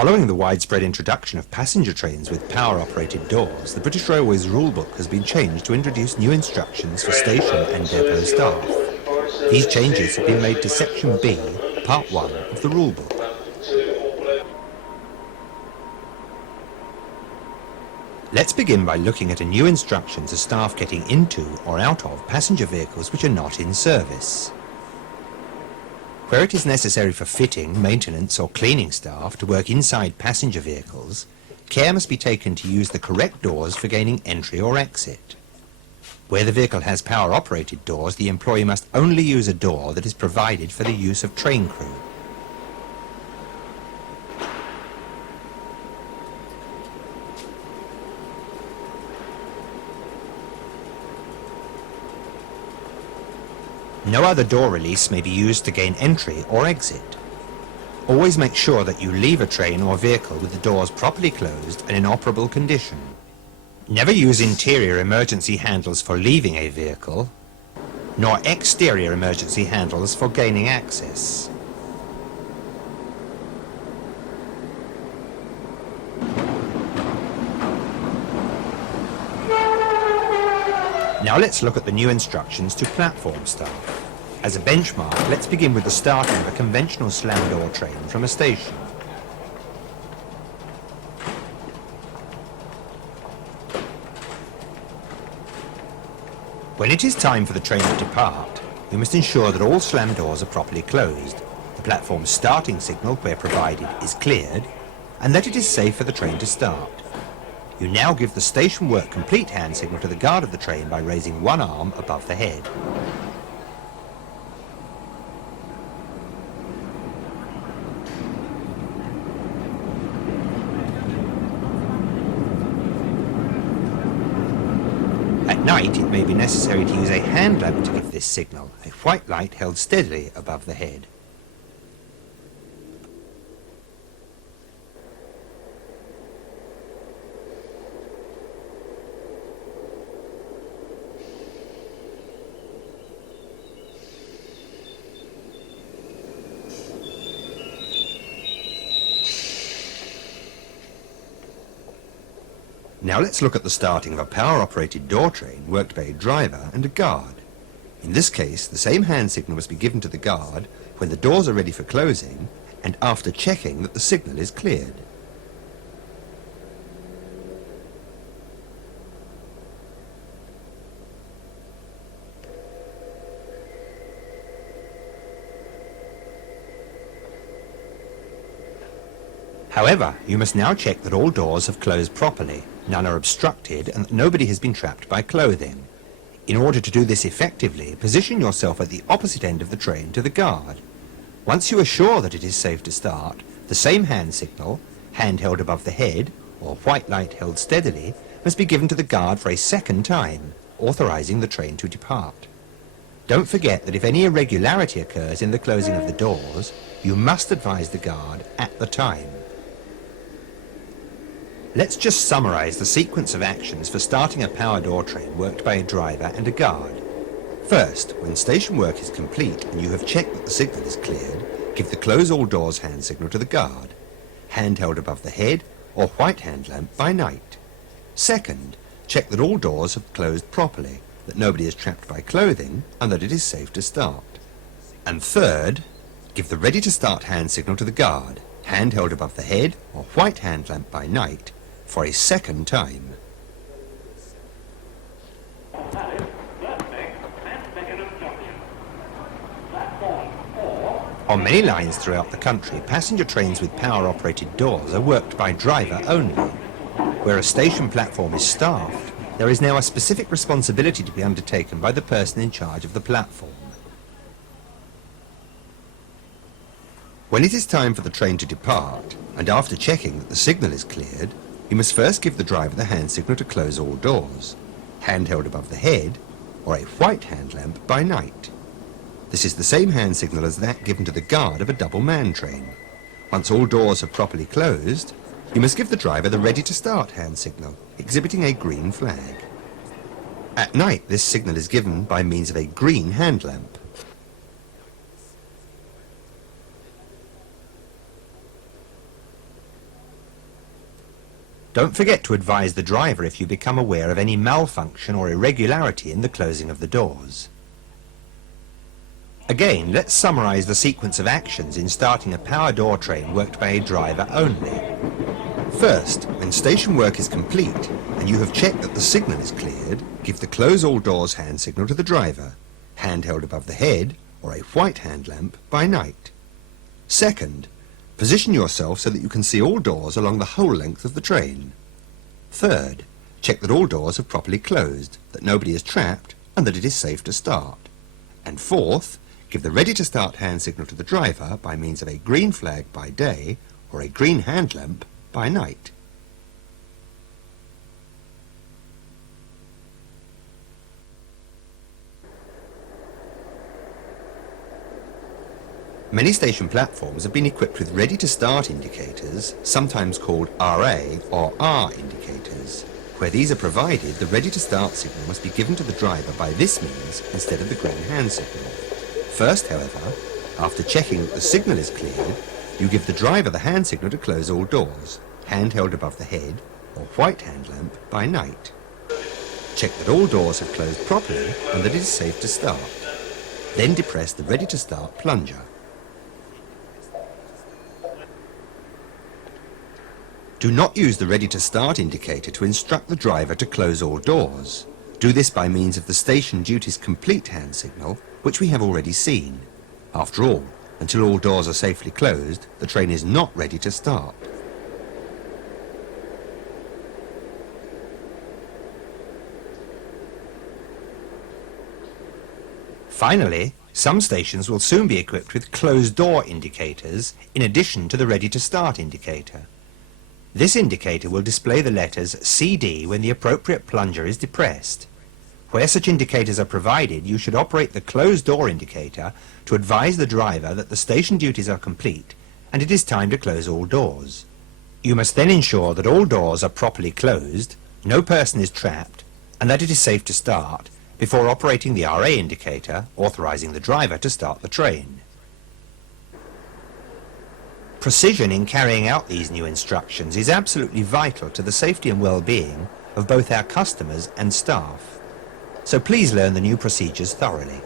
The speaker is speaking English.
Following the widespread introduction of passenger trains with power-operated doors, the British Railways rulebook has been changed to introduce new instructions for station and depot staff. These changes have been made to Section B, Part 1 of the rulebook. Let's begin by looking at a new instruction to staff getting into or out of passenger vehicles which are not in service. Where it is necessary for fitting, maintenance or cleaning staff to work inside passenger vehicles, care must be taken to use the correct doors for gaining entry or exit. Where the vehicle has power-operated doors, the employee must only use a door that is provided for the use of train crew. No other door release may be used to gain entry or exit. Always make sure that you leave a train or vehicle with the doors properly closed and in operable condition. Never use interior emergency handles for leaving a vehicle, nor exterior emergency handles for gaining access. Now let's look at the new instructions to platform staff. As a benchmark, let's begin with the starting of a conventional slam door train from a station. When it is time for the train to depart, you must ensure that all slam doors are properly closed, the platform's starting signal, where provided, is cleared, and that it is safe for the train to start. You now give the station work complete hand signal to the guard of the train by raising one arm above the head. At night, it may be necessary to use a hand lamp to give this signal, a white light held steadily above the head. Now let's look at the starting of a power-operated door train worked by a driver and a guard. In this case, the same hand signal must be given to the guard when the doors are ready for closing and after checking that the signal is cleared. However, you must now check that all doors have closed properly, none are obstructed, and that nobody has been trapped by clothing. In order to do this effectively, position yourself at the opposite end of the train to the guard. Once you are sure that it is safe to start, the same hand signal, hand held above the head, or white light held steadily, must be given to the guard for a second time, authorizing the train to depart. Don't forget that if any irregularity occurs in the closing of the doors, you must advise the guard at the time. Let's just summarize the sequence of actions for starting a power door train worked by a driver and a guard. First, when station work is complete and you have checked that the signal is cleared, give the close all doors hand signal to the guard, hand held above the head or white hand lamp by night. Second, check that all doors have closed properly, that nobody is trapped by clothing and that it is safe to start. And third, give the ready to start hand signal to the guard, hand held above the head or white hand lamp by night, for a second time. On many lines throughout the country, passenger trains with power-operated doors are worked by driver only. Where a station platform is staffed, there is now a specific responsibility to be undertaken by the person in charge of the platform. When it is time for the train to depart, and after checking that the signal is cleared, you must first give the driver the hand signal to close all doors, hand held above the head, or a white hand lamp by night. This is the same hand signal as that given to the guard of a double-man train. Once all doors have properly closed, you must give the driver the ready-to-start hand signal, exhibiting a green flag. At night, this signal is given by means of a green hand lamp. Don't forget to advise the driver if you become aware of any malfunction or irregularity in the closing of the doors. Again, let's summarise the sequence of actions in starting a power door train worked by a driver only. First, when station work is complete and you have checked that the signal is cleared, give the close all doors hand signal to the driver, hand held above the head or a white hand lamp by night. Second, position yourself so that you can see all doors along the whole length of the train. Third, check that all doors have properly closed, that nobody is trapped and that it is safe to start. And fourth, give the ready to start hand signal to the driver by means of a green flag by day or a green hand lamp by night. Many station platforms have been equipped with ready-to-start indicators, sometimes called RA or R indicators. Where these are provided, the ready-to-start signal must be given to the driver by this means instead of the green hand signal. First, however, after checking that the signal is cleared, you give the driver the hand signal to close all doors, hand held above the head or white hand lamp by night. Check that all doors have closed properly and that it is safe to start. Then depress the ready-to-start plunger. Do not use the ready-to-start indicator to instruct the driver to close all doors. Do this by means of the station duties complete hand signal, which we have already seen. After all, until all doors are safely closed, the train is not ready to start. Finally, some stations will soon be equipped with closed door indicators in addition to the ready-to-start indicator. This indicator will display the letters CD when the appropriate plunger is depressed. Where such indicators are provided, you should operate the closed door indicator to advise the driver that the station duties are complete and it is time to close all doors. You must then ensure that all doors are properly closed, no person is trapped, and that it is safe to start before operating the RA indicator, authorizing the driver to start the train. Precision in carrying out these new instructions is absolutely vital to the safety and well-being of both our customers and staff. So please learn the new procedures thoroughly.